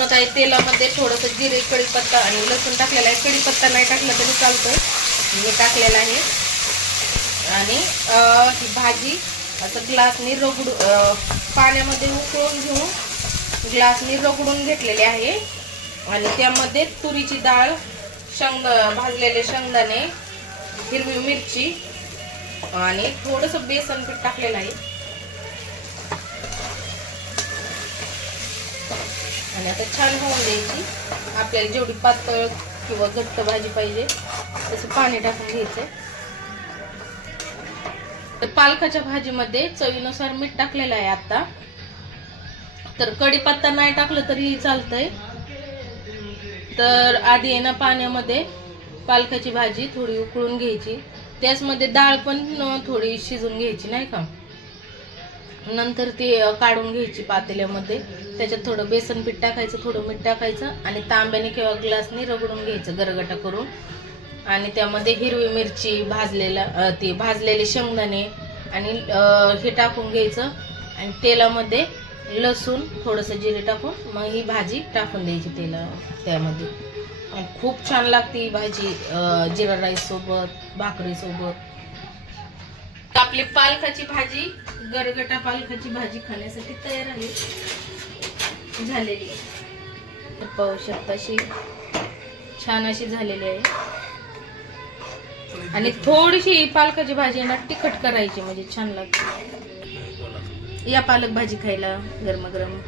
बनवत आहे. तेलामध्ये थोडंसं जिरे कढीपत्ता आणि लसूण टाकलेला आहे. कढीपत्ता नाही टाकला तरी चालतं. मी टाकलेला आहे. आणि ही भाजी असं ग्लासनी रगडू पाण्यामध्ये उकळून घेऊन ग्लासनी रगडून घेतलेली आहे. आणि त्यामध्ये तुरीची डाळ शेंग भाजलेले शेंगदाणे हिरवी मिरची आणि थोडंसं बेसन पीठ टाकलेलं आहे. आणि आता छान होऊन द्यायची आपल्याला जेवढी पातळ किंवा घट्ट भाजी पाहिजे तसं पाणी टाकून घ्यायचं. तर पालकाच्या भाजीमध्ये चवीनुसार मीठ टाकलेलं आहे आता. तर कढीपत्ता नाही टाकलं तरीही चालतंय. तर आधी आहे ना पाण्यामध्ये पालकाची भाजी थोडी उकळून घ्यायची. त्याचमध्ये डाळ पण थोडी शिजून घ्यायची नाही का? नंतर ती काढून घ्यायची पातेल्यामध्ये. त्याच्यात थोडं बेसन पीठ टाकायचं थोडं मीठ टाकायचं आणि तांब्याने किंवा ग्लासने रगडून घ्यायचं गरगटा करून. आणि त्यामध्ये हिरवी मिरची भाजलेला ती ते भाजलेले शेंगदाणे आणि हे टाकून घ्यायचं. आणि तेलामध्ये लसूण थोडंसं जिरे टाकून मग ही भाजी टाकून द्यायची तेला त्यामध्ये. खूप छान लागते ही भाजी जिरा राईस सोबत आपली पालकाची भाजी गरगटा पालकाची भाजी खाण्यासाठी तयार आहे झालेली आहे. तर पाहू शकता अशी छान अशी झालेली आहे. आणि थोडीशी पालकाची भाजी ना तिखट करायची म्हणजे छान लागते. या पालक भाजी खायला गरमागरम.